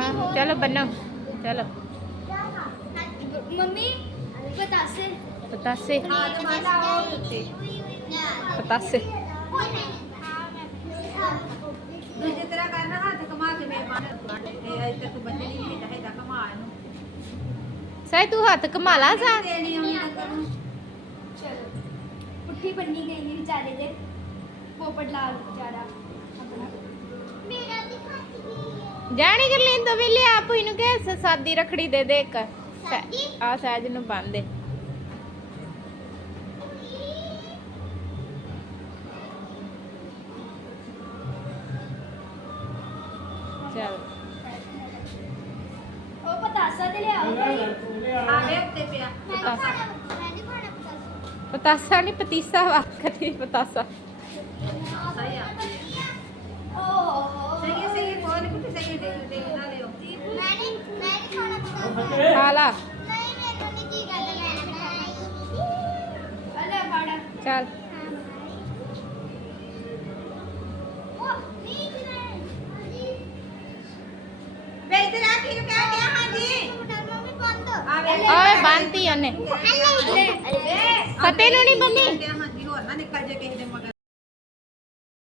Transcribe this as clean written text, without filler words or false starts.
हाँ चलो बनो चलो मम्मी बतासे बतासे बतासे दूजे तरह करना हाथ कमा के मेहमान अज तक बच्चे नहीं भेजा है कमा सही तू हाथ कमाला सा देनी होनी ना करूं चलो पुट्ठी बन्नी गई नहीं बेचारे दे पोपट लाल बेचारा अपना मेरा दिखाती जानी कर लें तो वेले आप इनु के सादी रखड़ी दे दे एक सादी? आ सहज नु बांध दे चल ओ बतासा ते ले आओ भाई आ वेखते पिया बतासा मैं नहीं खाना बतासा पतासा नहीं पतीसा वाकती पतासा सही आ ओहो सही कौन कुछ सही दे ना लियो मैं नहीं खाना बतासा खाला नहीं मेरे को नहीं जी करता मैं अले बड़ा चल ओ नहीं जी वे इधर आ के क्या क्या हां जी मम्मी बंद आ वे ओए बांधती ओने अले फतेह नु नहीं मम्मी हां जी और ना निकल जे के